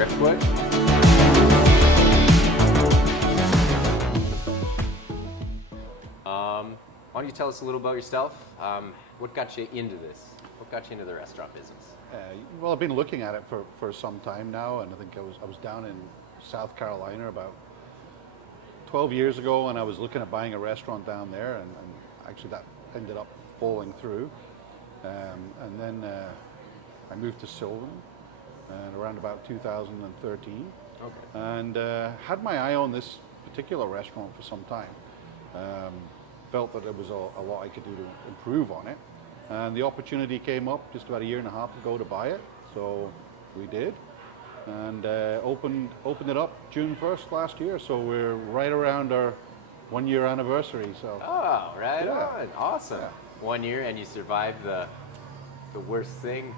Driftwood. Why don't you tell us a little about yourself? What got you into this? What got you into the restaurant business? Well, I've been looking at it for some time now, and I think I was down in South Carolina about 12 years ago, and I was looking at buying a restaurant down there, and actually that ended up falling through. And then I moved to Sylvan around about 2013, Okay. and had my eye on this particular restaurant for some time. Felt that there was a lot I could do to improve on it, and the opportunity came up just about a year and a half ago to buy it, so we did, and opened it up June 1st last year, so we're right around our 1 year anniversary. So Oh, right Yeah. on. Awesome. Yeah. 1 year and you survived the worst thing.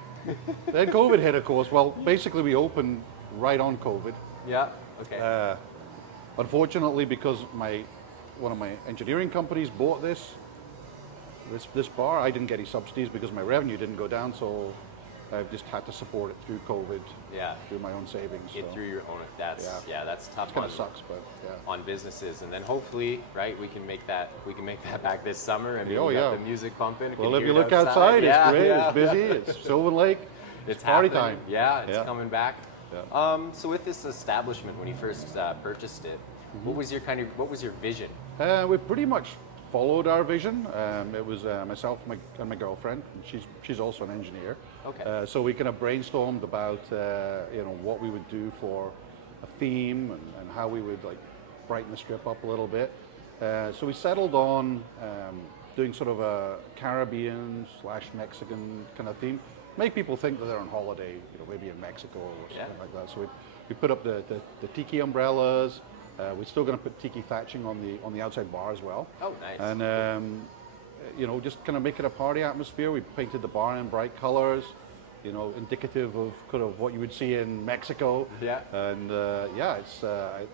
then COVID hit, of course. Well, basically we opened right on COVID. Yeah. Okay. Unfortunately, because one of my engineering companies bought this bar, I didn't get any subsidies because my revenue didn't go down, so I've just had to support it through COVID, Yeah. through my own savings. Get so through your own. That's tough. it kind of sucks, but yeah. On businesses, and then hopefully, right, we can make that back this summer, and Oh, we got yeah. the music pumping. Well, if you look outside, it's great. It's busy. It's Sylvan Lake. It's party happening. time. Yeah, it's Yeah. coming back. Yeah. So with this establishment, when you first purchased it, what was your vision? We pretty much followed our vision. It was myself and my girlfriend. And she's also an engineer. Okay. So we kind of brainstormed about what we would do for a theme and how we would like brighten the strip up a little bit. So we settled on doing sort of a Caribbean / Mexican kind of theme. Make people think that they're on holiday, maybe in Mexico or something like that. So we put up the tiki umbrellas. We're still going to put tiki thatching on the outside bar as well. Oh, nice. And just kind of make it a party atmosphere. We painted the bar in bright colors, indicative of kind of what you would see in Mexico. Yeah. And it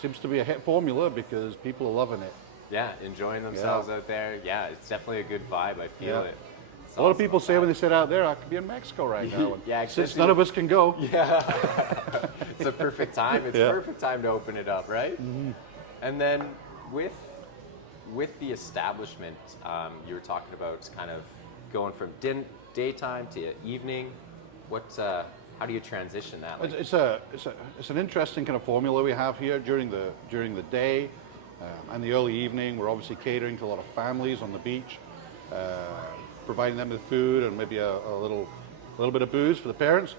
seems to be a hit formula because people are loving it. Yeah, enjoying themselves out there. Yeah, it's definitely a good vibe. I feel Yeah. it. It's A lot of awesome. people say when they sit out there, I could be in Mexico right now. And Yeah, since especially none of us can go. Yeah, it's a perfect time. It's Yeah. a perfect time to open it up, right? Mm-hmm. And then with the establishment, you were talking about kind of going from daytime to evening. How do you transition that? Like, It's an interesting kind of formula we have here during the day and the early evening. We're obviously catering to a lot of families on the beach, providing them with food and maybe a little bit of booze for the parents.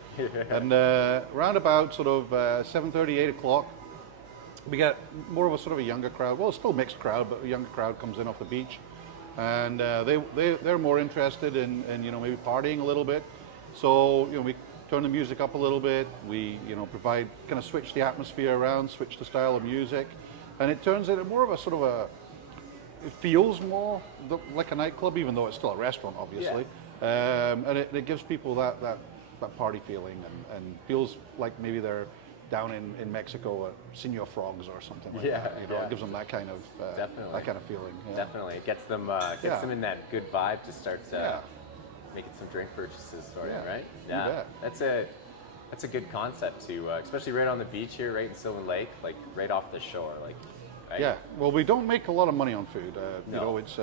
And around about sort of 7:30, 8 o'clock, we get more of a sort of a younger crowd. Well, it's still a mixed crowd, but a younger crowd comes in off the beach, and they're more interested in maybe partying a little bit. So we turn the music up a little bit. We provide kind of switch the atmosphere around, switch the style of music, and it turns into more of a sort of it feels more like a nightclub, even though it's still a restaurant, obviously. And it gives people that party feeling and feels like maybe they're down in Mexico at Senor Frogs or something like that. It gives them that kind of feeling. Yeah. Definitely, it gets them them in that good vibe to start making some drink purchases for you, right? Yeah, that's a good concept too, especially right on the beach here, right in Sylvan Lake, like right off the shore, like. Right? Yeah, well, we don't make a lot of money on food. No. It's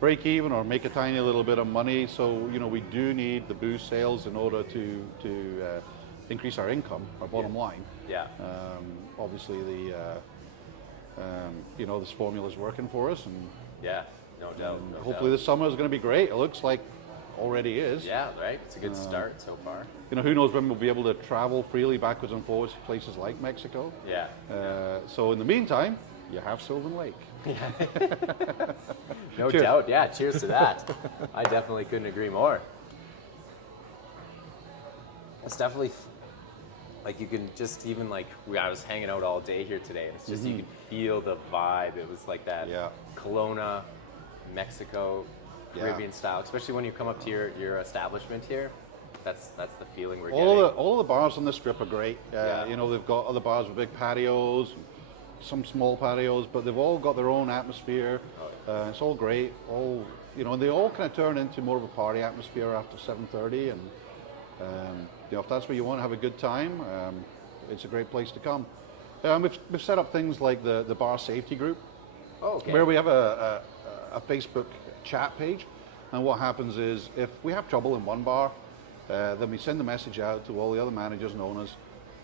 break even or make a tiny little bit of money. So we do need the booze sales in order to increase our income, our bottom line. Yeah. Obviously, this formula is working for us, and Yeah, no doubt. hopefully this summer is going to be great. It looks like already is. Yeah, right. It's a good start so far. Who knows when we'll be able to travel freely backwards and forwards to places like Mexico. Yeah. So in the meantime, you have Sylvan Lake. No Cheers. doubt. Yeah, cheers to that. I definitely couldn't agree more. It's definitely like you can just even like I was hanging out all day here today, and it's just you can feel the vibe. It was like that Kelowna, Mexico, Caribbean style, especially when you come up to your establishment here. That's the feeling we're getting. All the bars on the strip are great. They've got other bars with big patios, some small patios, but they've all got their own atmosphere. It's all great. And they all kind of turn into more of a party atmosphere after 7:30, and If that's what you want, have a good time, it's a great place to come. We've set up things like the bar safety group, where we have a Facebook chat page, and what happens is if we have trouble in one bar, then we send a message out to all the other managers and owners,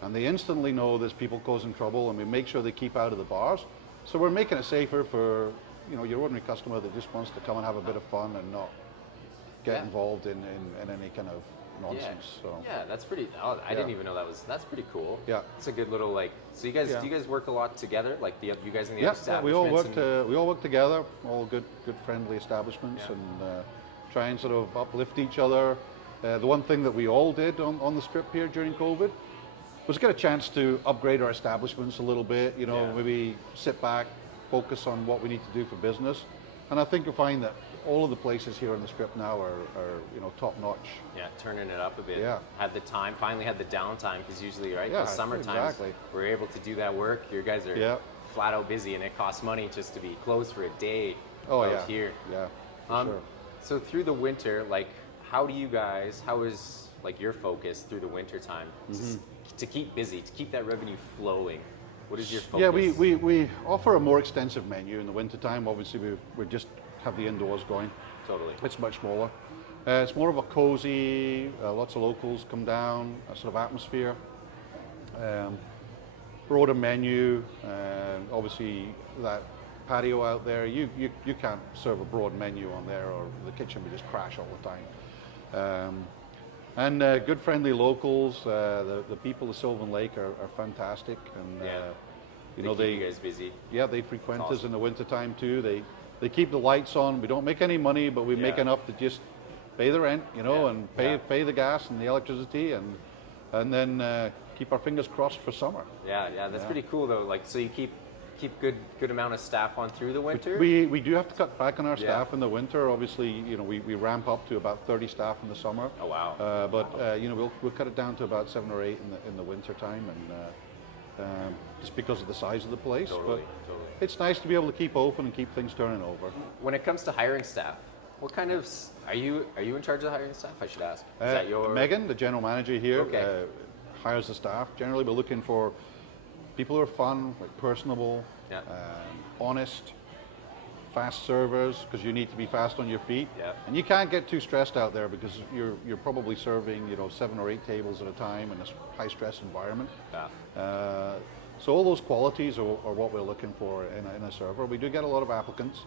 and they instantly know there's people causing trouble, and we make sure they keep out of the bars. So we're making it safer for your ordinary customer that just wants to come and have a bit of fun and not get involved in any kind of nonsense. Yeah, that's pretty. I didn't even know that's pretty cool. Yeah, it's a good little so you guys do you guys work a lot together, like you guys in the establishments? We all work together, all good friendly establishments, and try and sort of uplift each other. The one thing that we all did on the strip here during COVID was get a chance to upgrade our establishments a little bit, maybe sit back, focus on what we need to do for business. And I think you'll find that all of the places here on the strip now are top notch. Yeah, turning it up a bit. Yeah. Finally had the downtime, because usually, right, yeah, the summertime, we're able to do that work. You guys are flat out busy, and it costs money just to be closed for a day out here. Yeah, for sure. So through the winter, how is your focus through the winter time to keep busy, to keep that revenue flowing? What is your focus? Yeah, we offer a more extensive menu in the wintertime. Obviously, we just have the indoors going. Totally. It's much smaller. It's more of a cozy, lots of locals come down, a sort of atmosphere. Broader menu, obviously that patio out there, you can't serve a broad menu on there, or the kitchen would just crash all the time. And good friendly locals, the people of Sylvan Lake are fantastic, and they keep you guys busy. Yeah, they frequent us in the wintertime too. They keep the lights on. We don't make any money, but we make enough to just pay the rent, and pay the gas and the electricity, and then keep our fingers crossed for summer. Yeah, that's pretty cool though. So you keep good amount of staff on through the winter? We do have to cut back on our staff in the winter. Obviously, we ramp up to about 30 staff in the summer. Oh wow! We'll cut it down to about 7 or 8 in the winter time, and just because of the size of the place. Totally. It's nice to be able to keep open and keep things turning over. When it comes to hiring staff, what kind of are you in charge of hiring staff? I should ask. Is that your Megan, the general manager here, hires the staff. Generally, we're looking for people who are fun, personable, honest, fast servers, because you need to be fast on your feet. Yeah. And you can't get too stressed out there, because you're probably serving 7 or 8 tables at a time in a high stress environment. Yeah. So all those qualities are what we're looking for in a server. We do get a lot of applicants,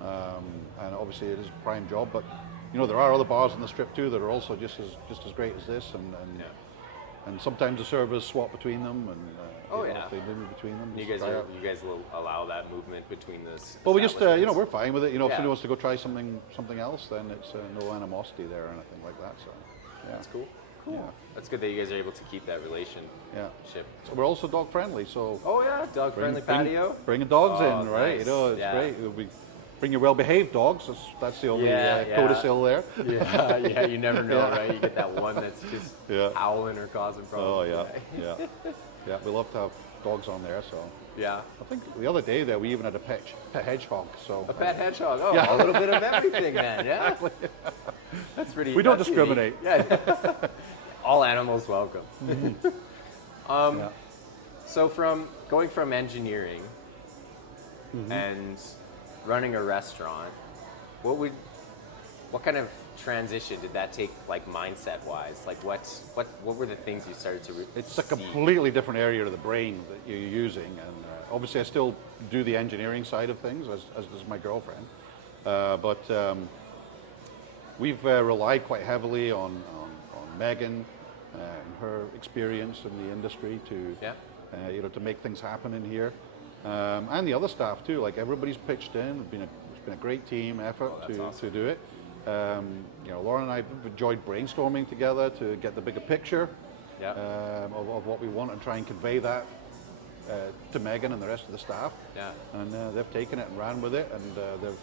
and obviously it is a prime job, but there are other bars on the strip too that are also just as great as this, and sometimes the servers swap between them, and if they move between them. You guys will allow that movement between this. Well, we just we're fine with it. If somebody wants to go try something else, then it's no animosity there or anything like that. So that's cool. Yeah. That's good that you guys are able to keep that relationship. So we're also dog friendly. So dog friendly patio. Bringing dogs in, right? Nice. It's great. We bring your well-behaved dogs. That's the only codicil there. Yeah. You never know, right? You get that one that's just howling or causing problems. Oh yeah. We love to have dogs on there. So yeah. I think the other day there we even had a pet hedgehog. So a pet hedgehog. Oh, a little bit of everything then. Yeah. Exactly. That's pretty. We don't discriminate. Yeah. All animals welcome. So going from engineering and running a restaurant, what kind of transition did that take, mindset wise? What were the things you started to It's a completely different area of the brain that you're using, and obviously I still do the engineering side of things, as does my girlfriend, but we've relied quite heavily on Megan and her experience in the industry to make things happen in here, and the other staff too. Everybody's pitched in. It's been a great team effort to do it. Lauren and I have enjoyed brainstorming together to get the bigger picture of what we want and try and convey that to Megan and the rest of the staff. Yeah. And they've taken it and ran with it, and they've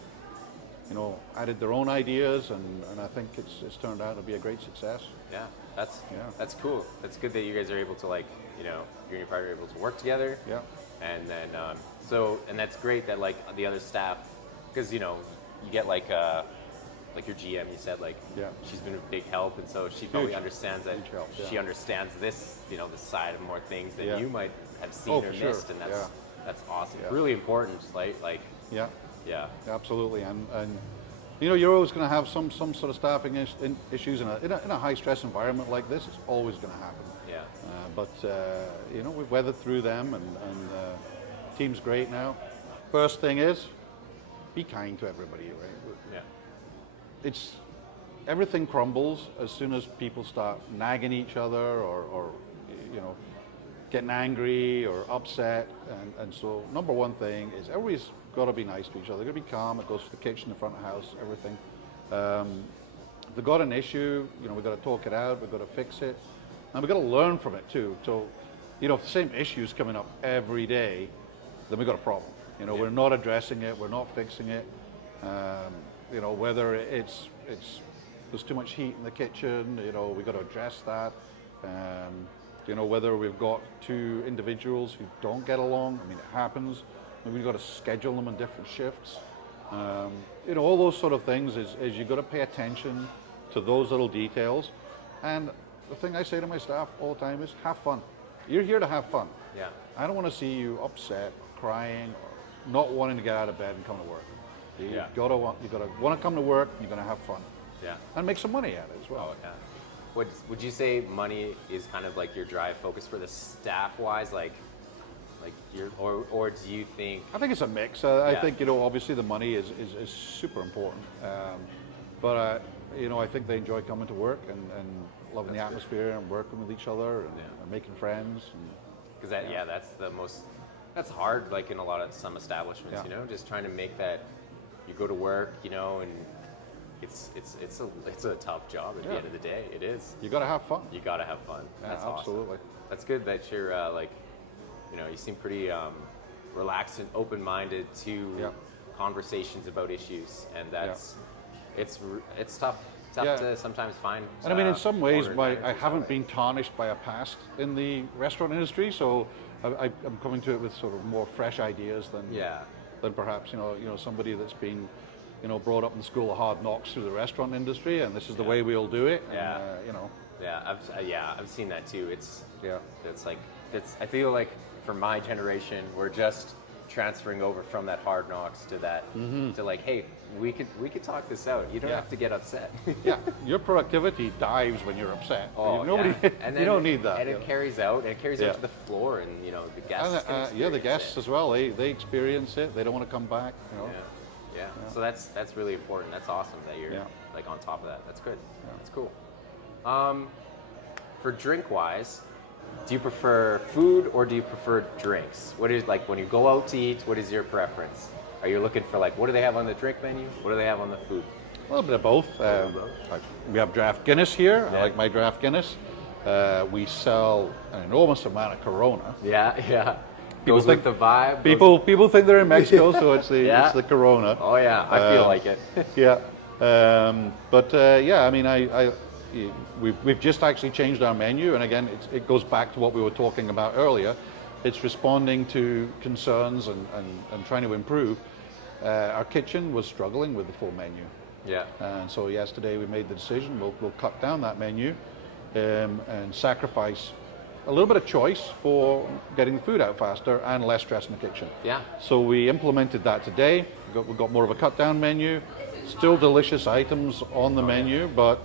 added their own ideas, and I think it's turned out to be a great success. Yeah, that's cool. That's good that you guys are able to you and your partner are able to work together. Yeah. And then and that's great that the other staff, because you get like your GM, you said like Yeah. she's been a big help, and so she probably understands that. Huge help, yeah. She understands this, this side of more things than Yeah. you might have seen Oh, or for sure. missed, and that's awesome. Yeah. Really important, like Yeah. yeah. Absolutely, and you're always going to have some sort of staffing issues in a high stress environment like this. It's always going to happen. Yeah. But we've weathered through them, and team's great now. First thing is, be kind to everybody, right? Yeah. It's everything crumbles as soon as people start nagging each other or getting angry or upset. And so number one thing is everybody's got to be nice to each other. They've got to be calm. It goes for the kitchen, the front of the house, everything. If they've got an issue, we've got to talk it out. We've got to fix it, and we've got to learn from it too. So, if the same issue is coming up every day, then we've got a problem. We're not addressing it. We're not fixing it. Whether it's there's too much heat in the kitchen, we've got to address that. Whether we've got two individuals who don't get along, it happens. We've got to schedule them in different shifts. All those sort of things is you've got to pay attention to those little details. And the thing I say to my staff all the time is have fun. You're here to have fun. Yeah. I don't want to see you upset, crying, or not wanting to get out of bed and come to work. You've got to want to come to work. You're going to have fun. Yeah. And make some money at it as well. Oh, yeah. Would you say money is kind of like your drive focus for the staff wise, like or do you think? I think it's a mix. I think obviously the money is super important, but I think they enjoy coming to work and loving the atmosphere and working with each other and making friends. Because that's hard, like in some establishments, just trying to make that. You go to work, and it's a tough job at the end of the day. It is. You got to have fun. You got to have fun. That's absolutely. Awesome. That's good that you're you seem pretty relaxed and open-minded to conversations about issues, and that's it's tough to sometimes find. And in some ways, I haven't been tarnished by a past in the restaurant industry, so I'm coming to it with sort of more fresh ideas than perhaps somebody that's been brought up in the school of hard knocks through the restaurant industry, and this is the way we all do it. I've seen that too. I feel like for my generation, we're just transferring over from that hard knocks to that to like, hey, we could talk this out. You don't have to get upset. Your productivity dives when you're upset. And then, you don't need that. And it carries out. It carries out to the floor, and the guests. The guests as well. They experience it. They don't want to come back. Yeah. So that's really important. That's awesome that you're like on top of that. That's good. That's cool. For drink wise, do you prefer food or do you prefer drinks? What is like when you go out to eat? What is your preference? Are you looking for what do they have on the drink menu? What do they have on the food? A little bit of both. We have draft Guinness here. I like my draft Guinness. We sell an enormous amount of Corona. Yeah. Goes with the vibe. People think they're in Mexico, so it's the Corona. Oh yeah, I feel like it. We've just actually changed our menu, and again, it goes back to what we were talking about earlier. It's responding to concerns and trying to improve. Our kitchen was struggling with the full menu. Yeah. And so yesterday we made the decision we'll cut down that menu and sacrifice a little bit of choice for getting the food out faster and less stress in the kitchen. Yeah. So we implemented that today. We've got more of a cut down menu. Still delicious items on the menu, but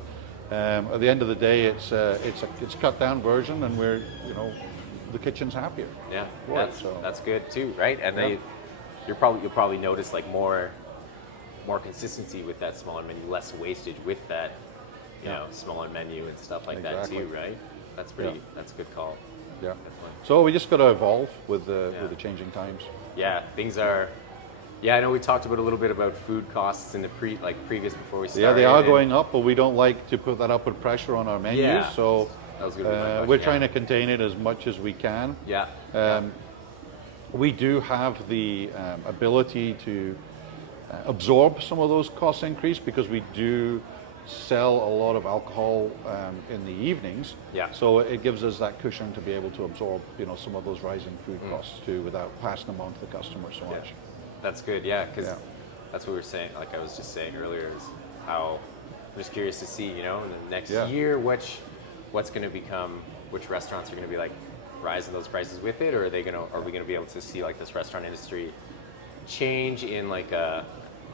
at the end of the day, it's a cut down version, and we're the kitchen's happier. Yeah, that's good too, right? And you'll probably notice like more consistency with that smaller menu, less wastage with that smaller menu and stuff like that too, right? That's that's a good call. Yeah. So we just got to evolve with the changing times. Yeah, things are. Yeah, I know we talked about a little bit about food costs in the previous before we started. Yeah, they are going up, but we don't like to put that upward pressure on our menus. Yeah. So that was gonna be my question, we're trying to contain it as much as we can. Yeah. We do have the ability to absorb some of those cost increase because we do sell a lot of alcohol in the evenings. Yeah. So it gives us that cushion to be able to absorb, some of those rising food costs too, without passing them on to the customer so much. That's good, because that's what we were saying. Like I was just saying earlier, is how I'm just curious to see, you know, in the next Yeah. year, what's going to become, which restaurants are going to be like rising those prices with it, or are we going to be able to see like this restaurant industry change in like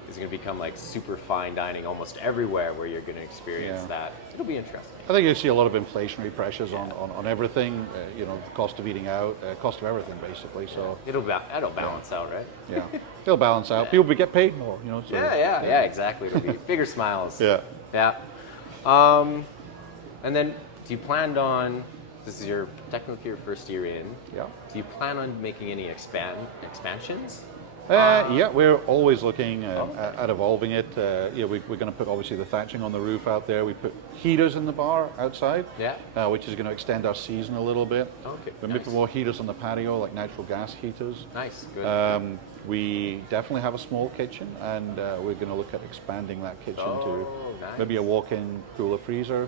is it going to become like super fine dining almost everywhere where you're going to experience Yeah. that? It'll be interesting. I think you see a lot of inflationary pressures on everything, you know, the cost of eating out, cost of everything basically. So That'll balance out, right? yeah, it'll balance out. People will get paid more, you know. So, Yeah, exactly. It'll be bigger smiles. Yeah. Yeah. And then, do you plan on? This is technically your first year in. Yeah. Do you plan on making any expansions? Yeah, we're always looking at evolving it. Yeah, we're going to put obviously the thatching on the roof out there. We put heaters in the bar outside, Yeah. which is going to extend our season a little bit. Okay. We're Nice. making more heaters on the patio, like natural gas heaters. Nice. Good. We definitely have a small kitchen, and we're going to look at expanding that kitchen to nice. maybe a walk-in cooler freezer.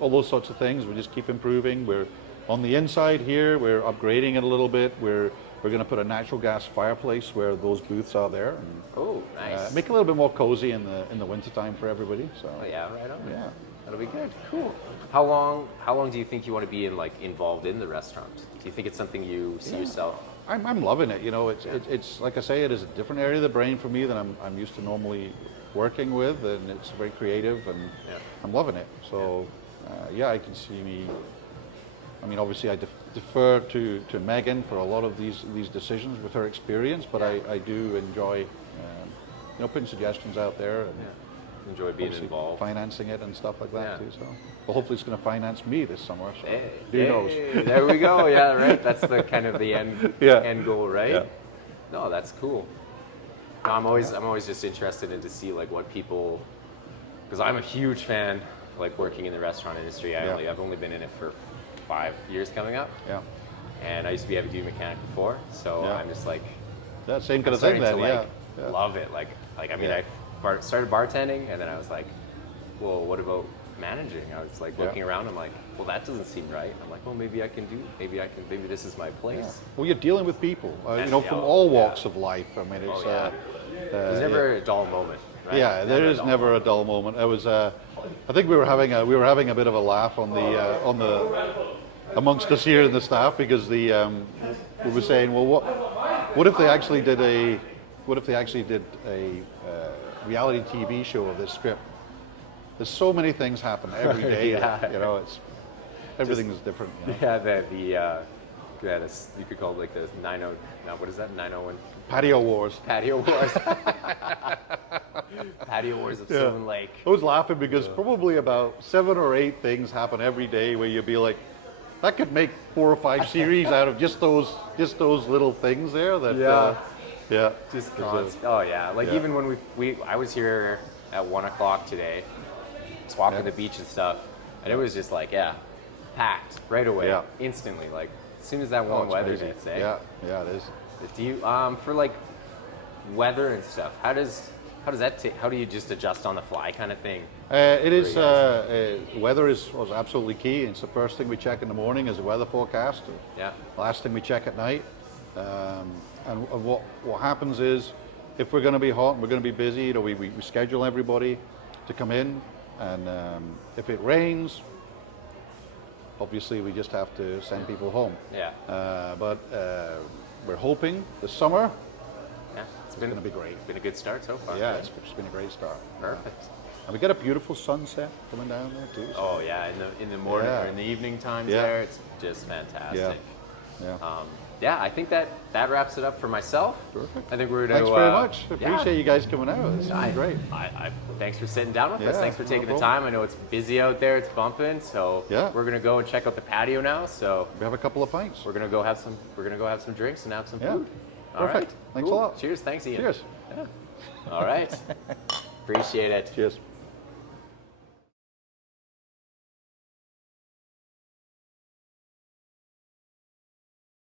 All those sorts of things. We just keep improving. We're on the inside here. We're upgrading it a little bit. We're going to put a natural gas fireplace where those booths are there. And, Oh, nice. make it a little bit more cozy in the wintertime for everybody. So Oh, yeah, right on. yeah. That'll be good. Cool. How long do you think you want to be involved in the restaurant? Do you think it's something you see yourself? I'm loving it. You know, it's like I say, it is a different area of the brain for me than I'm used to normally working with, and it's very creative, and I'm loving it. So I can see me. I mean, obviously, I defer to Megan for a lot of these decisions with her experience, but I do enjoy, putting suggestions out there and Enjoy being obviously involved. financing it and stuff like that Yeah. too. So, well, hopefully, it's going to finance me this summer. So, Hey, who knows? There we go. Yeah, right. That's the kind of the end goal, right? Yeah. No, that's cool. No, I'm always just interested in to see like what people, because I'm a huge fan like working in the restaurant industry. I've only been in it for 5 years coming up. Yeah. And I used to be a heavy duty mechanic before, so Yeah. I'm just like That same kind I'm of thing starting then. to Yeah. love it. Like I mean, Yeah. I started bartending, and then I was like, well, what about managing? I was like looking around. I'm like, well, that doesn't seem right. I'm like, well, maybe this is my place. Yeah. Well, you're dealing with people, from yeah, all walks of life. I mean, it's There's never a dull moment. Right? yeah, there is never a dull moment. I was, I think we were having a bit of a laugh on the amongst us here in the staff, because we were saying, well, what if they actually did a reality TV show of this script? There's so many things happen every day. Yeah. You know, everything is different. You know? You could call it like the 90. No, what is that? 901 Patio wars. Patio Wars. Patio Wars of Sylvan Lake. I was laughing because probably about 7 or 8 things happen every day where you'd be like, that could make 4 or 5 series out of just those little things there. That Just oh yeah, like even when I was here at 1 o'clock today, just walking the beach and stuff, and it was just like packed right away, instantly, like as soon as that warm weather hits. Yeah, it is. Do you for like weather and stuff? How does that take? How do you just adjust on the fly kind of thing? It is. Weather was absolutely key. It's the first thing we check in the morning is the weather forecast. Yeah. Last thing we check at night. And what happens is, if we're going to be hot and we're going to be busy, we schedule everybody to come in, and if it rains, obviously we just have to send people home. Yeah. But we're hoping this summer. Yeah. It's going to be great. Been a good start so far. Yeah, it's been a great start. Perfect. And we get a beautiful sunset coming down there too. So. Oh yeah, in the morning or in the evening times there, it's just fantastic. Yeah. I think that wraps it up for myself. Perfect. I think we're going to. Thanks very much. I appreciate you guys coming out. This is great. Thanks for sitting down with us. Thanks for taking the problem. time. I know it's busy out there. It's bumping. So we're going to go and check out the patio now. So We have a couple of pints. we're going to go have some. We're going to go have some drinks and have some Yeah. food. All Perfect. right. Thanks a lot. Cheers. Thanks, Ian. Cheers. Yeah. All right. Appreciate it. Cheers.